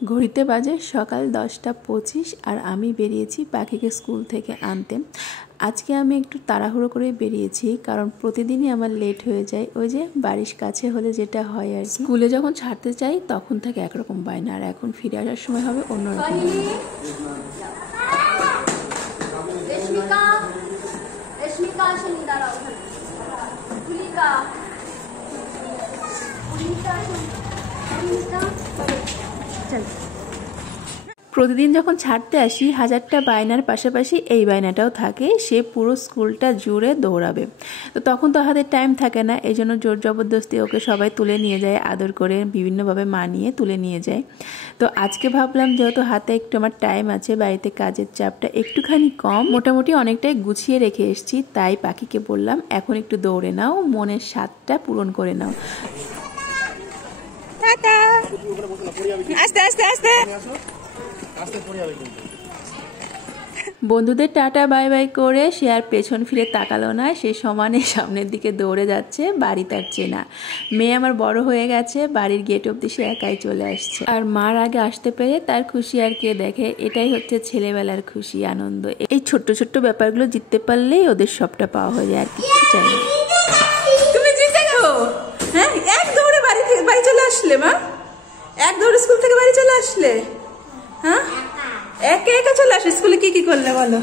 ঘড়িতে বাজে সকাল 10টা 25 আর আমি বেরিয়েছি পাখিকে স্কুল থেকে আনতে। আজকে আমি একটু তাড়াহুড়ো করে বেরিয়েছি, কারণ প্রতিদিনই আমার লেট হয়ে যায়। ওই যে বাড়ির কাছে হলে যেটা হয় আর কি, স্কুলে যখন ছাড়তে চাই তখন থেকে একরকম বায়না, আর এখন ফিরে আসার সময় হবে অন্যরকম। প্রতিদিন যখন ছাড়তে আসি হাজারটা বায়নার পাশাপাশি এই বায়নাটাও থাকে, সে পুরো স্কুলটা জুড়ে দৌড়াবে। তো তখন তো হাতে টাইম থাকে না, এই জন্য জোর জবরদস্তি ওকে সবাই তুলে নিয়ে যায়, আদর করে বিভিন্নভাবে মানিয়ে তুলে নিয়ে যায়। তো আজকে ভাবলাম যেহেতু হাতে একটু আমার টাইম আছে, বাড়িতে কাজের চাপটা একটুখানি কম, মোটামুটি অনেকটাই গুছিয়ে রেখে এসেছি, তাই পাখিকে বললাম এখন একটু দৌড়ে নাও, মনের স্বাদটা পূরণ করে নাও। আস্তে আস্তে আস্তে বন্ধুদের টাটা বাই বাই করে সে আর পেছন ফিরে তাকালো না, সে সমানে সামনের দিকে দৌড়ে যাচ্ছে। বাড়ি তার চেনা, মেয়ে আমার বড় হয়ে গেছে, বাড়ির গেট অব্দি সে একাই চলে আসছে। আর মার আগে আসতে পেরে তার খুশি আর কে দেখে, এটাই হচ্ছে ছেলেবেলার খুশি আনন্দ। এই ছোট্ট ছোট্ট ব্যাপারগুলো জিততে পারলেই ওদের সবটা পাওয়া হয়ে যায়, আর কিছু চাই না। তুমি জিতে গো, হ্যাঁ এক দৌড়ে বাড়ি চলে আসলে মা, এক দৌড়ে স্কুল থেকে বাড়ি চলে আসলে। হ্যাঁ একা একা চলে আসো, স্কুলে কি কি করলে বলো।